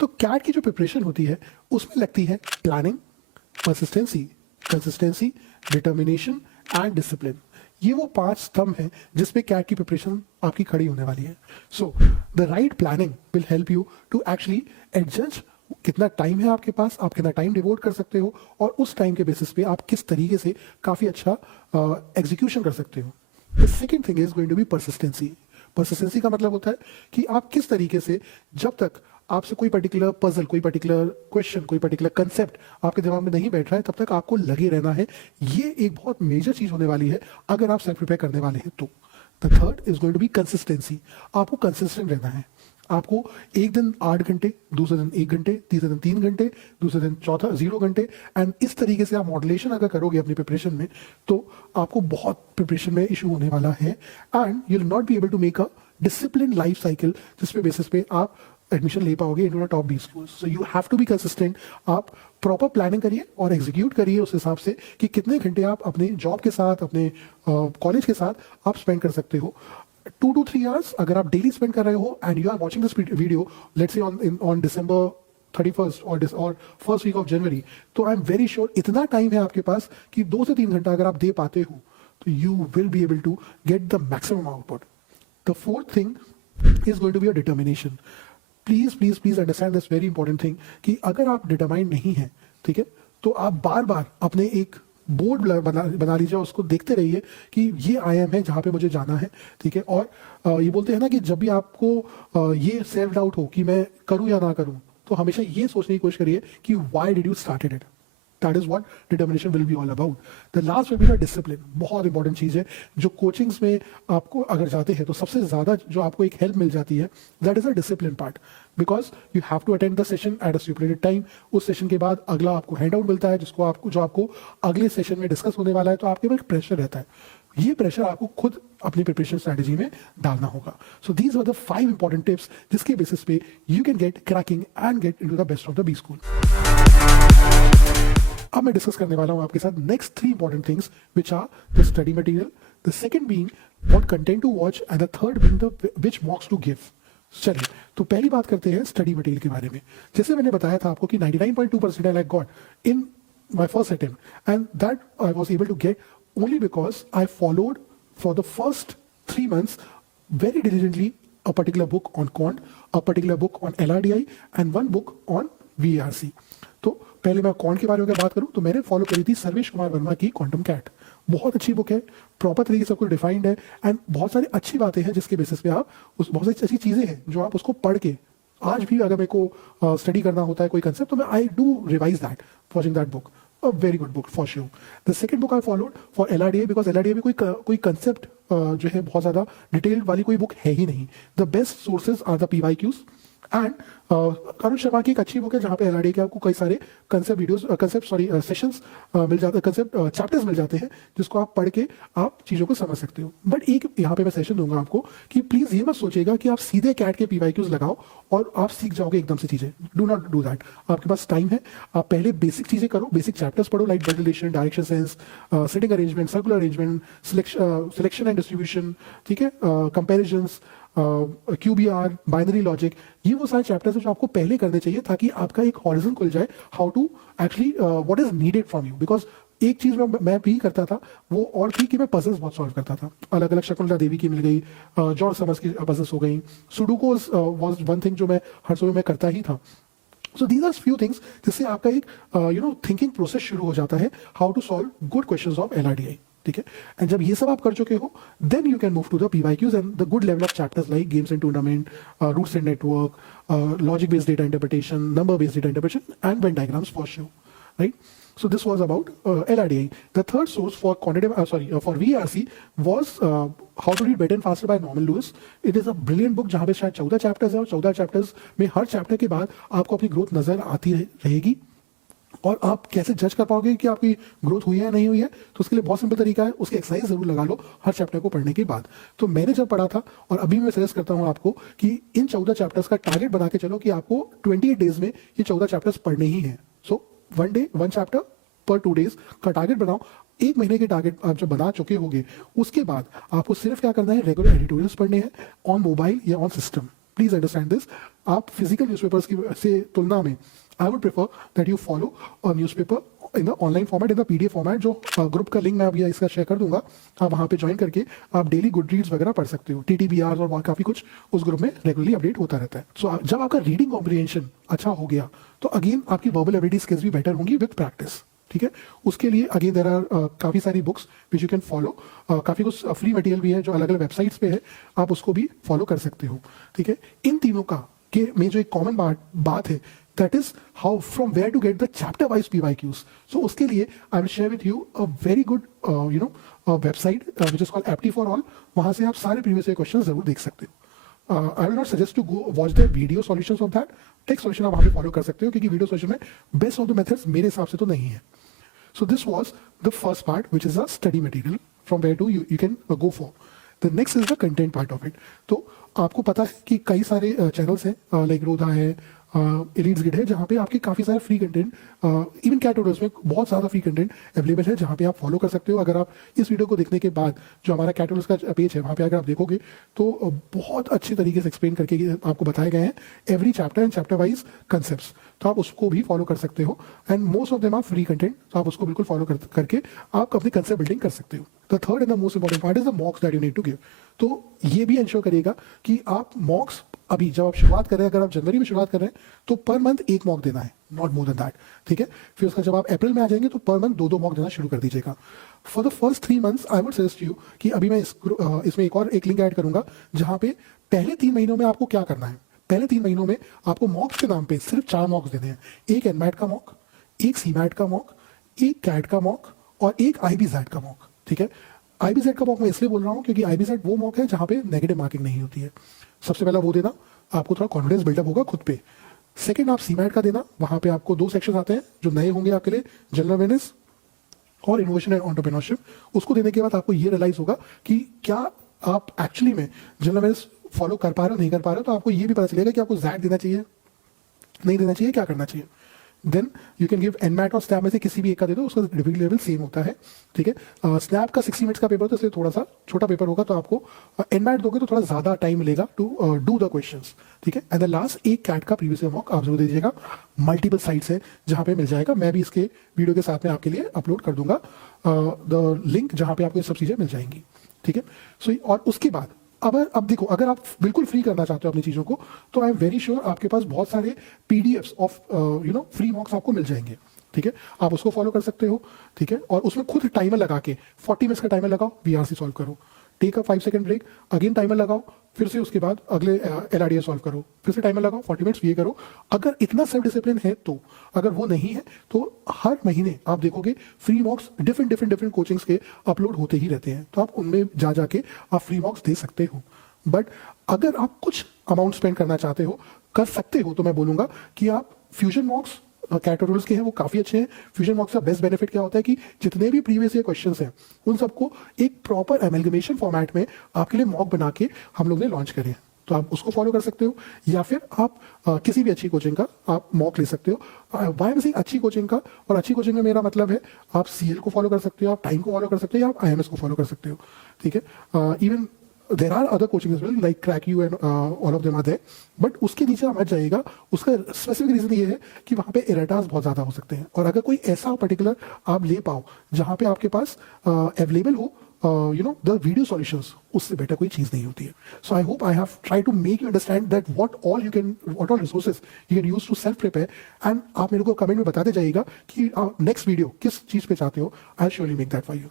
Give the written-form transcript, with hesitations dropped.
तो कैट की जो प्रिपरेशन होती है उसमें लगती है planning, persistency, consistency, determination and discipline. ये वो 5 स्तंभ हैं जिसपे कैट की प्रिपरेशन आपकी खड़ी होने वाली है। So the right planning will help you to actually adjust कितना टाइम है आपके पास, आप कितना टाइम डिवोट कर सकते हो, और उस टाइम के बेसिस पे आप किस तरीके से काफ़ी अच्छा एग्जीक्यूशन कर सकते हो। The second thing is going to be persistency. Persistency का मतलब होता है कि आप किस तरीके से, जब तक आपसे कोई पर्टिकुलर पजल, कोई पर्टिकुलर क्वेश्चन, कोई पर्टिकुलर कंसेप्ट आपके दिमाग में नहीं बैठ रहा है, तब तक आपको लगे रहना है। ये एक बहुत मेजर चीज होने वाली है अगर आप सेल्फ प्रिपेयर करने वाले हैं तो। The third is going to be consistency. आपको कंसिस्टेंट रहना है। आपको एक दिन 8 घंटे, दूसरे दिन 1 घंटे, तीसरे दिन 3 घंटे, दूसरे दिन चौथा 0 घंटे, एंड इस तरीके से आप मॉडुलेशन अगर करोगे अपनी प्रिपरेशन में, तो आपको बहुत प्रिपरेशन में इशू होने वाला है, and you will not be able to make a discipline life cycle जिसपे बेसिस पे आप एडमिशन ले पाओगे into the top B school. So you have to be consistent. आप प्रॉपर प्लानिंग करिए और एग्जीक्यूट करिए उस हिसाब से कि कितने घंटे आप अपने जॉब के साथ, अपने कॉलेज के साथ आप स्पेंड कर सकते हो। 2 to 3 hours अगर आप डेली स्पेंड कर रहे हो and you are watching this video let's say on December 31st और फर्स्ट वीक ऑफ जनवरी, तो आई एम वेरी श्योर इतना टाइम है आपके पास कि 2 से 3 घंटा अगर आप दे पाते हो तो you will be able to get the maximum output. The fourth thing is going to be your determination. Please please please understand this very important thing कि अगर आप डिटरमाइंड नहीं है, ठीक है, तो आप बार बार अपने एक बोर्ड बना लीजिए, उसको देखते रहिए कि ये आईएम है जहाँ पे मुझे जाना है, ठीक है। और ये बोलते हैं ना कि जब भी आपको ये सेल्फ डाउट हो कि मैं करूँ या ना करूँ, तो हमेशा ये सोचने की कोशिश करिए कि why did you started it. That is what determination will be all about. The last will be the discipline. बहुत इंपॉर्टेंट चीज़ है जो कोचिंग्स में आपको अगर जाते हैं तो सबसे ज़्यादा जो आपको एक हेल्प मिल जाती है, that is a discipline part, because you have to attend the session at a stipulated time. उस सेशन के बाद अगला आपको हैंड आउट मिलता है जो आपको अगले सेशन में डिस्कस होने वाला है, तो आपके ऊपर एक प्रेशर रहता है। ये प्रेशर आपको खुद अपनी प्रिपरेशन स्ट्रेटेजी में डालना होगा। So these are the 5 important tips जिसके बेसिस पे you can get cracking and get into the best of the B school. अब मैं डिस्कस करने वाला हूं आपके साथ next 3 important things which are the study material, the second being what content to watch, and the third being the which mocks to give. चलिए, तो पहली बात करते हैं स्टडी मटेरियल के बारे में। जैसे मैंने बताया था आपको कि 99.2% I got in my first attempt, and that I was able to get only because I followed for the first 3 months very diligently a particular book on quant, a particular book on LRDI and one book on VRC। तो पहले मैं quant के बारे में अगर बात करूं तो मैंने फॉलो करी थी सर्वेश कुमार वर्मा की क्वांटम कैट। बहुत अच्छी बुक है, प्रॉपर तरीके से सबको डिफाइंड है, एंड बहुत सारी अच्छी बातें हैं जिसके बेसिस पे आप उस बहुत सारी अच्छी चीज़ें हैं जो आप उसको पढ़ के आज भी अगर मेरे को स्टडी करना होता है कोई कंसेप्ट, तो मैं I do revise that watching that book. A very good book for sure. The second book I followed for LRDA because LRDA में कोई कंसेप्ट जो है बहुत ज़्यादा डिटेल्ड वाली कोई बुक है ही नहीं। The best sources are the PYQs and Arun Sharma की एक अच्छी बुक है जहाँ पे LRDA के आपको कई सारे सेशंस मिल जाते हैं, कंसेप्ट चैप्टर्स मिल जाते हैं जिसको आप पढ़ के आप चीज़ों को समझ सकते हो। बट एक यहाँ पे मैं सेशन दूंगा आपको कि प्लीज़ ये मत सोचिएगा कि आप सीधे कैट के PYQs लगाओ और आप सीख जाओगे एकदम से चीज़ें। Do not do that. आपके पास टाइम है, आप पहले बेसिक चीज़ें करो, बेसिक चैप्टर्स पढ़ो like blood relation, direction sense, sitting arrangement, circular arrangement, selection and distribution, ठीक है, कंपेरिजन्स, QBR, बाइनरी लॉजिक, ये वो सारे चैप्टर्स हैं जो आपको पहले करने चाहिए ताकि आपका एक हॉरिजन खुल जाए how to actually what is needed from you. Because एक चीज़ मैं भी करता था वो और थी कि मैं पजल्स बहुत सॉल्व करता था। अलग अलग शकुंतला देवी की मिल गई, जॉन समर्स की पजल्स हो गई, सुडोकोस वाज वन थिंग जो मैं हर सुबह में करता ही था। So these are few things जिससे आपका एक थिंकिंग प्रोसेस शुरू हो जाता है how to solve good questions of LRDI, ठीक है। एंड जब ये सब आप कर चुके हो then you can move to the PYQs and the good level of chapters like games and tournament, routes and network, logic based data interpretation, number based data interpretation and Venn diagrams for show, right? So this was about LRDI. The third source for for VRC was How to Read Better and Faster by Norman Lewis. It is a brilliant book जहाँ पे शायद 14 chapters है और 14 chapters में हर chapter के बाद आपको अपनी ग्रोथ नजर आती रहेगी। और आप कैसे जज कर पाओगे कि आपकी ग्रोथ हुई है या नहीं हुई है, तो उसके लिए बहुत सिंपल तरीका है, उसकी एक्सरसाइज जरूर लगा लो हर चैप्टर को पढ़ने के बाद। तो मैंने जब पढ़ा था और अभी मैं सजेस्ट करता हूँ आपको कि इन 14 चैप्टर्स का टारगेट बना के चलो कि आपको 28 डेज में ये 14 चैप्टर्स पढ़ने ही हैं। सो 1 डे 1 चैप्टर पर 2 डेज का टारगेट बनाओ। 1 महीने के टारगेट आप जब बना चुके होंगे उसके बाद आपको सिर्फ क्या करना है, रेगुलर एडिटोरियल्स पढ़ने हैं ऑन मोबाइल या on system, please understand this. आप फिजिकल न्यूज़पेपर्स की से तुलना में I would prefer that you follow a newspaper in the online format, in the PDF format. जो ग्रुप का लिंक मैं अभी इसका शेयर कर दूंगा, आप वहाँ पे ज्वाइन करके आप डेली गुड रीड्स वगैरह पढ़ सकते हो, TTBR और काफ़ी कुछ उस ग्रुप में रेगुलरली अपडेट होता रहता है। सो जब आपका रीडिंग कॉम्प्रिहेंशन अच्छा हो गया तो अगेन आपकी वर्बल एबिलिटी स्किल्स भी बेटर होंगी विद प्रैक्टिस। ठीक है, उसके लिए अगेन देयर आर काफ़ी सारी books which you can follow, काफ़ी कुछ फ्री मटेरियल भी है जो अलग अलग वेबसाइट्स पे है, आप उसको भी फॉलो कर सकते हो। ठीक है, इन तीनों का के में जो एक कॉमन बात है, that is how from where to get the chapter wise PYQs. So उसके लिए I will share with you a very good website which is called Apti for All. वहाँ से आप सारे previous year questions जरूर देख सकते हो। I will not suggest to go watch the video solutions of that. Text solution आप वहाँ पे follow कर सकते हो क्योंकि video solution में best of the methods मेरे हिसाब से तो नहीं है। So this was the first part which is a study material from where to you can go for. The next is the content part of it. तो आपको पता है कि कई सारे चैनल्स हैं लाइक रोधा है, एलीट्स गिड है, जहाँ पे आपके काफ़ी सारे free content, even CAT tutorials में बहुत ज़्यादा फ्री कंटेंट अवेलेबल है जहाँ पे आप फॉलो कर सकते हो। अगर आप इस वीडियो को देखने के बाद जो हमारा कैट ट्यूटोरियल्स का पेज है वहाँ पे अगर आप देखोगे तो बहुत अच्छे तरीके से एक्सप्लेन करके आपको बताए गए हैं every chapter and chapter wise concept, तो आप उसको भी फॉलो कर सकते हो and most of them are free content, तो आप उसको बिल्कुल फॉलो करके आप अपनी कंसेप्ट बिल्डिंग कर सकते हो। The third and the most important part is the mocks that you need to give. तो ये भी इंश्योर करेगा कि आप मॉक्स अभी जब आप शुरुआत कर रहे हैं, अगर आप जनवरी में शुरुआत कर रहे हैं तो पर मंथ एक मॉक देना है, नॉट मोर देन दैट। ठीक है, फिर उसका जब आप अप्रैल में आ जाएंगे तो पर मंथ दो मॉक देना शुरू कर दीजिएगा। For the first 3 months I would suggest you कि अभी मैं इसमें एक लिंक ऐड करूंगा जहां पे पहले 3 महीनों में आपको क्या करना है। पहले 3 महीनों में आपको मॉक्स के नाम पे सिर्फ 4 मॉक्स देने हैं, एक एनमैट का मॉक, एक सीमैट का मॉक, एक कैट का मॉक और एक IBZ का मॉक। ठीक है, IBZ का मॉक मैं इसलिए बोल रहा हूँ क्योंकि IBZ वो मॉक है जहाँ पे नेगेटिव मार्किंग नहीं होती है। सबसे पहला वो देना, आपको थोड़ा कॉन्फिडेंस बिल्डअप होगा खुद पे। सेकंड, आप सीमैट का देना, वहाँ पे आपको 2 सेक्शन आते हैं जो नए होंगे आपके लिए, जनरल अवेयरनेस और इनोवेशन एंड एंटरप्रेन्योरशिप। उसको देने के बाद आपको ये रियलाइज होगा कि क्या आप एक्चुअली में जनरल अवेयरनेस फॉलो कर पा रहे हो नहीं कर पा रहे हो, तो आपको ये भी पता चलेगा कि आपको जैड देना चाहिए नहीं देना चाहिए, क्या करना चाहिए। Then you can give NMAT और स्नैप में से किसी भी एक का दे दो, उसका डिफिकल्टी लेवल सेम होता है। ठीक है, स्नैप का 60 मिनट्स का पेपर तो इसलिए थोड़ा सा छोटा पेपर होगा, तो आपको एनमैट दोगे तो थोड़ा ज्यादा टाइम मिलेगा टू डू द क्वेश्चंस। ठीक है, एंड द लास्ट एक कैट का प्रीवियस ईयर मॉक आप जरूर दीजिएगा। मल्टीपल साइट्स है जहाँ पे मिल जाएगा, मैं भी इसके वीडियो के साथ में आपके लिए अपलोड कर दूंगा द लिंक जहाँ पे आपको ये सब चीजें मिल जाएंगी। ठीक है, सो और उसके बाद अब देखो, अगर आप बिल्कुल फ्री करना चाहते हो अपनी चीजों को, तो आई एम वेरी श्योर आपके पास बहुत सारे PDFs ऑफ फ्री मॉक्स आपको मिल जाएंगे। ठीक है, आप उसको फॉलो कर सकते हो। ठीक है, और उसमें खुद टाइमर लगा के 40 मिनट्स का टाइमर लगाओ, VRC सॉल्व करो, take a 5 second break, again timer लगाओ, फिर से उसके बाद अगले LRDS सॉल्व करो, फिर से टाइमर लगाओ, 40 मिनट्स ये करो। अगर इतना सेल्फ डिसिप्लिन है तो, अगर वो नहीं है तो हर महीने आप देखोगे फ्री मॉक्स डिफरेंट कोचिंग्स के अपलोड होते ही रहते हैं, तो आप उनमें जा जाके आप फ्री मॉक्स दे सकते हो। बट अगर आप कुछ अमाउंट स्पेंड करना चाहते हो, कर सकते हो, तो मैं बोलूंगा कि आप फ्यूजन मॉक्स कैटेगरीज के हैं वो काफी अच्छे हैं। फ्यूजन मॉक्स का बेस्ट बेनिफिट क्या होता है कि जितने भी प्रीवियस ईयर क्वेश्चंस हैं उन सबको एक प्रॉपर एमलगमेशन फॉर्मेट में आपके लिए मॉक बना के हम लोग ने लॉन्च करे हैं, तो आप उसको फॉलो कर सकते हो। या फिर आप किसी भी अच्छी कोचिंग का आप मॉक ले सकते हो। वाई एम सेइंग अच्छी कोचिंग का, और अच्छी कोचिंग में मेरा मतलब है आप CL को फॉलो कर सकते हो, आप टाइम को फॉलो कर सकते हो, या आप IMS को फॉलो कर सकते हो। ठीक है, even there are other coaching as well like CrackU and all of them are there, but उसके नीचे आप मत जाइएगा। उसका स्पेसिफिक रीजन ये है कि वहाँ पे एरटास बहुत ज़्यादा हो सकते हैं, और अगर कोई ऐसा पर्टिकुलर आप ले पाओ जहाँ पे आपके पास अवेलेबल हो द वीडियो सॉल्यूशंस, उससे बेटर कोई चीज़ नहीं होती है। So I hope I have try to make you understand that what all resources you can use to self prepare, and आप मेरे को कमेंट में बताते जाइएगा कि नेक्स्ट वीडियो किस चीज़ पे चाहते हो। I surely make that for you.